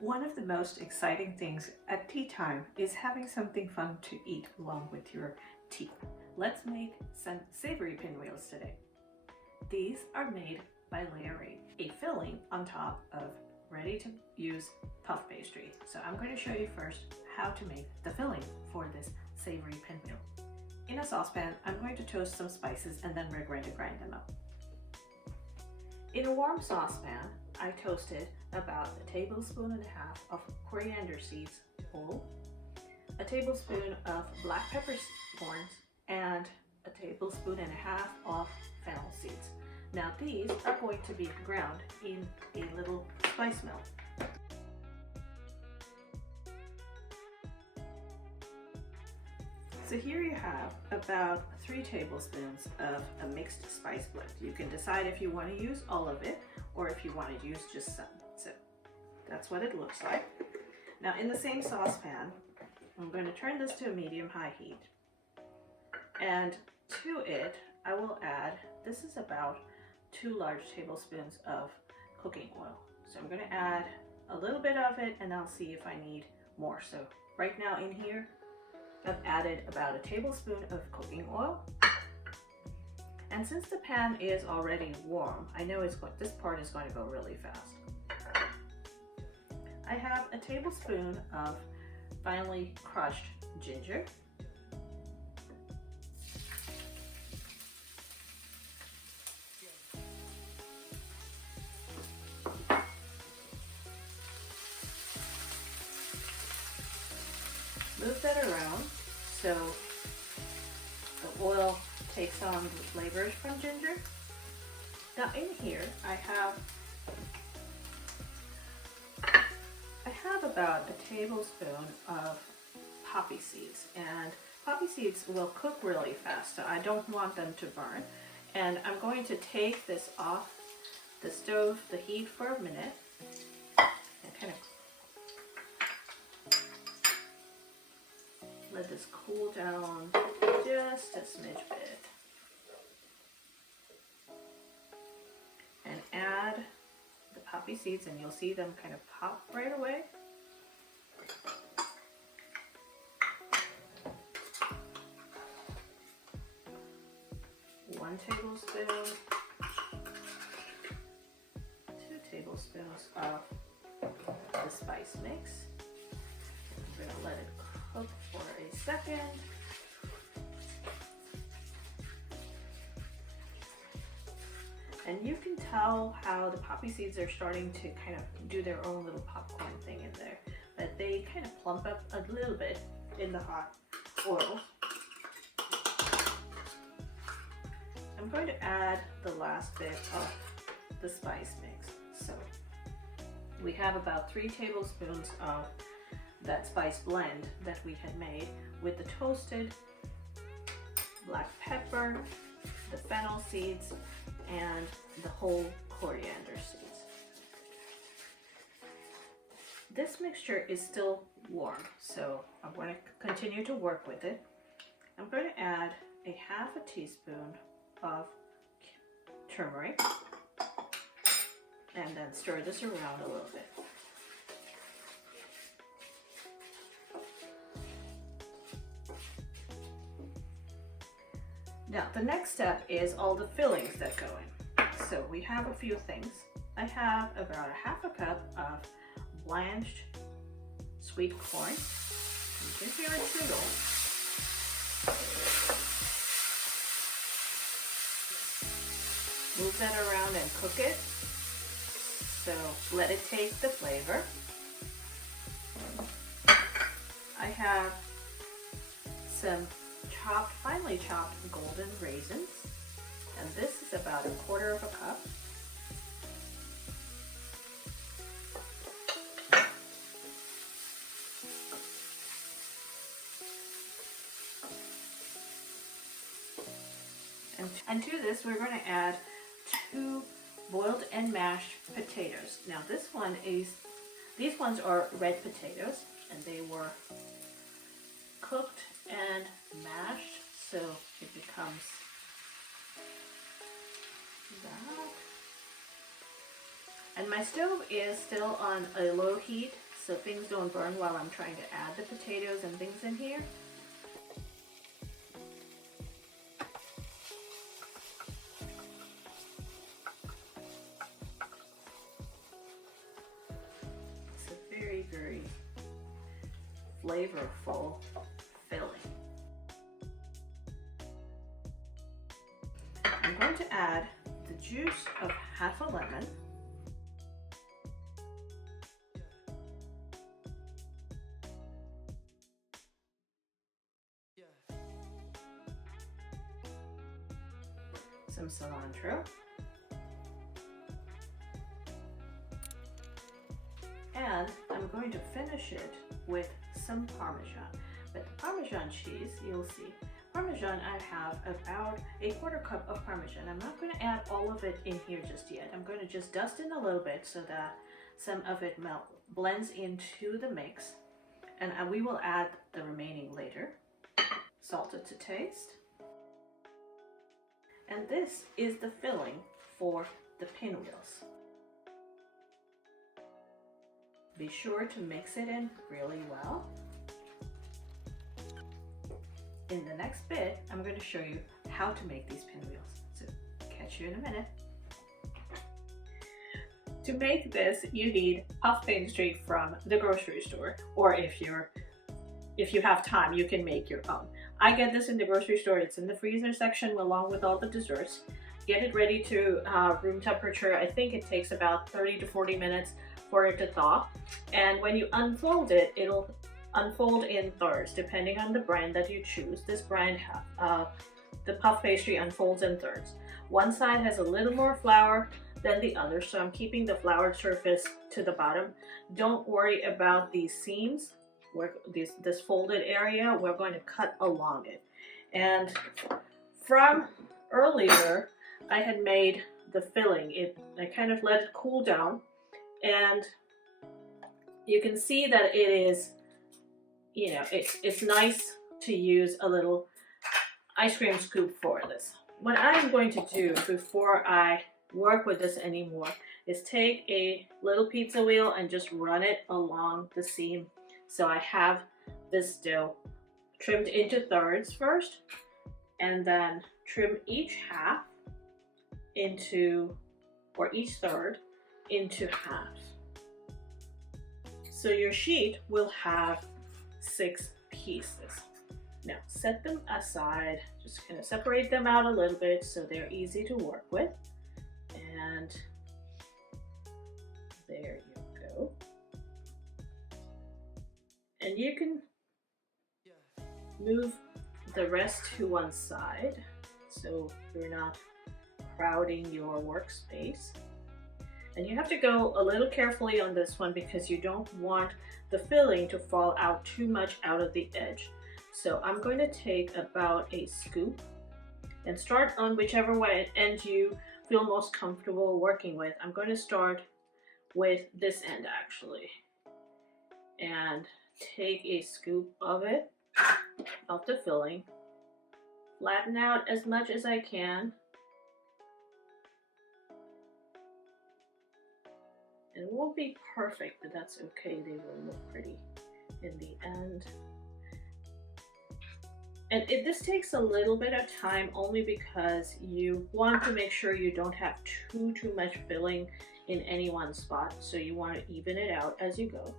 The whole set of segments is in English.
One of the most exciting things at tea time is having something fun to eat along with your tea. Let's make some savory pinwheels today. These are made by layering a filling on top of ready-to-use puff pastry. So I'm going to show you first how to make the filling for this savory pinwheel. In a saucepan, I'm going to toast some spices and then we're going to grind them up. In a warm saucepan, I toasted about 1.5 tablespoons of coriander seeds whole, 1 tablespoon of black peppercorns, and 1.5 tablespoons of fennel seeds. Now these are going to be ground in a little spice mill. So here you have about 3 tablespoons of a mixed spice blend. You can decide if you want to use all of it or if you want to use just some. So that's what it looks like. Now in the same saucepan, I'm going to turn this to a medium-high heat. And to it, I will add, this is about 2 large tablespoons of cooking oil. So I'm going to add a little bit of it and I'll see if I need more. So right now in here, I've added about 1 tablespoon of cooking oil. And since the pan is already warm, I know this part is going to go really fast. I have 1 tablespoon of finely crushed ginger. Move that around so the oil takes on the flavors from ginger. Now in here I have about 1 tablespoon of poppy seeds, and poppy seeds will cook really fast, so I don't want them to burn. And I'm going to take this off the stove, the heat, for a minute and kind of let this cool down just a smidge bit. And add the poppy seeds, and you'll see them kind of pop right away. One tablespoon, 2 tablespoons of the spice mix. I'm going to let it cook for a second. And you can tell how the poppy seeds are starting to kind of do their own little popcorn thing in there. But they kind of plump up a little bit in the hot oil. I'm going to add the last bit of the spice mix. So we have about 3 tablespoons of that spice blend that we had made with the toasted black pepper, the fennel seeds, and the whole coriander seeds. This mixture is still warm, so I'm going to continue to work with it. I'm going to add 1/2 teaspoon of turmeric and then stir this around a little bit. Now the next step is all the fillings that go in. So we have a few things. I have about 1/2 cup of blanched sweet corn. You can hear it sizzle. Move that around and cook it. So let it take the flavor. I have some finely chopped golden raisins, and this is about 1/4 cup. And to this we're going to add 2 boiled and mashed potatoes. Now these ones are red potatoes, and they were cooked and mashed, so it becomes that. And my stove is still on a low heat, so things don't burn while I'm trying to add the potatoes and things in here. It's a very, very flavorful filling. I'm going to add the juice of half a lemon, some cilantro, and I'm going to finish it with some Parmesan. But the Parmesan cheese, you'll see, Parmesan, I have about a quarter cup of Parmesan. I'm not going to add all of it in here just yet. I'm going to just dust in a little bit so that some of it blends into the mix, and we will add the remaining later. Salted to taste. And this is the filling for the pinwheels. Be sure to mix it in really well. In the next bit, I'm going to show you how to make these pinwheels. So, catch you in a minute. To make this, you need puff pastry from the grocery store, or if you have time, you can make your own. I get this in the grocery store. It's in the freezer section along with all the desserts. Get it ready to room temperature. I think it takes about 30 to 40 minutes for it to thaw. And when you unfold it, it'll unfold in thirds depending on the brand that you choose. This brand, the puff pastry unfolds in thirds. One side has a little more flour than the other, so I'm keeping the floured surface to the bottom. Don't worry about these seams. This folded area, we're going to cut along it. And from earlier, I had made the filling. I kind of let it cool down, and you can see that it is, it's nice to use a little ice cream scoop for this. What I'm going to do before I work with this anymore is take a little pizza wheel and just run it along the seam. So I have this dough trimmed into thirds first, and then trim each half into, or each third into halves. So your sheet will have 6 pieces. Now set them aside, just kind of separate them out a little bit so they're easy to work with. And there you go. And you can move the rest to one side so you're not crowding your workspace. And you have to go a little carefully on this one because you don't want the filling to fall out too much out of the edge. So I'm going to take about a scoop and start on whichever way end you feel most comfortable working with. I'm going to start with this end actually, and take a scoop of it, of the filling, flatten out as much as I can, and it won't be perfect, but that's okay. They will look pretty in the end. And this takes a little bit of time only because you want to make sure you don't have too much filling in any one spot, so you want to even it out as you go.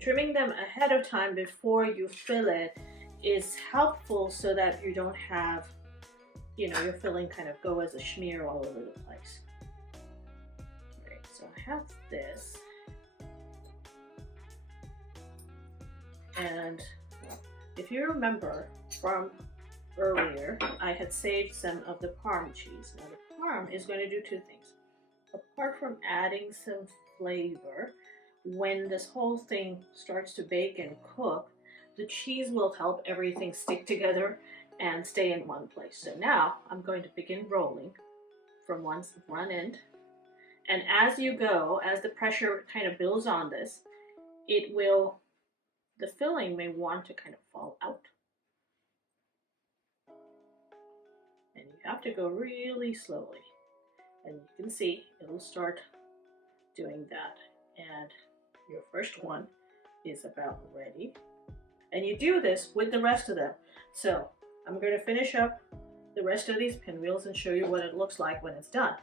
Trimming them ahead of time before you fill it is helpful so that you don't have, your filling kind of go as a smear all over the place. Right, so I have this. And if you remember from earlier, I had saved some of the Parm cheese. Now the Parm is going to do 2 things. Apart from adding some flavor, when this whole thing starts to bake and cook, the cheese will help everything stick together and stay in one place. So now I'm going to begin rolling from one end. And as you go, as the pressure kind of builds on this, the filling may want to kind of fall out. And you have to go really slowly. And you can see it'll start doing that. And your first one is about ready. And you do this with the rest of them. So I'm going to finish up the rest of these pinwheels and show you what it looks like when it's done.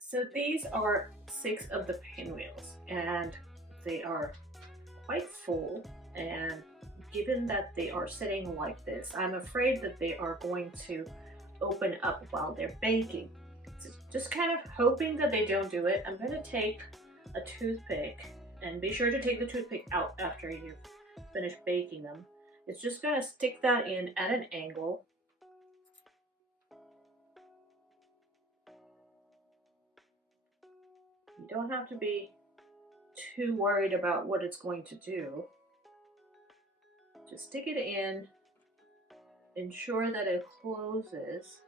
So these are 6 of the pinwheels, and they are quite full, and given that they are sitting like this, I'm afraid that they are going to open up while they're baking. So just kind of hoping that they don't do it, I'm going to take a toothpick, and be sure to take the toothpick out after you've finished baking them. It's just going to stick that in at an angle. You don't have to be too worried about what it's going to do. Just stick it in, ensure that it closes,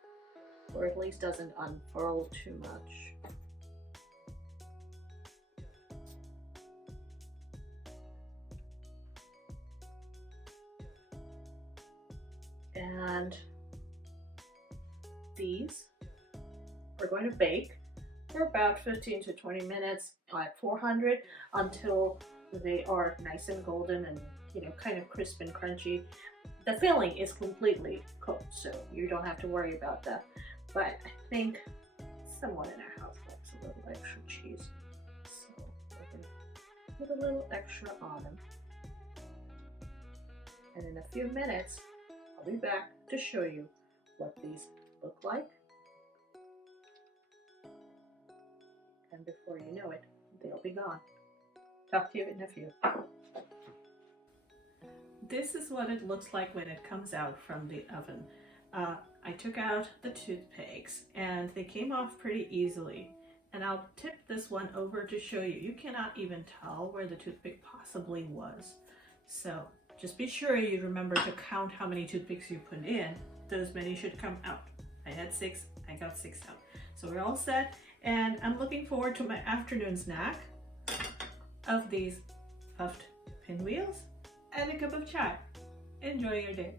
or at least doesn't unfurl too much. And these we're going to bake for about 15 to 20 minutes at 400 until they are nice and golden and, you know, kind of crisp and crunchy. The filling is completely cooked, so you don't have to worry about that. But I think someone in our house likes a little extra cheese, so we're going to put a little extra on them. And in a few minutes, I'll be back to show you what these look like. And before you know it, they'll be gone. Talk to you in a few. This is what it looks like when it comes out from the oven. I took out the toothpicks and they came off pretty easily. And I'll tip this one over to show you. You cannot even tell where the toothpick possibly was. So just be sure you remember to count how many toothpicks you put in. Those many should come out. I had 6, I got 6 out. So we're all set. And I'm looking forward to my afternoon snack of these puffed pinwheels and a cup of chai. Enjoy your day.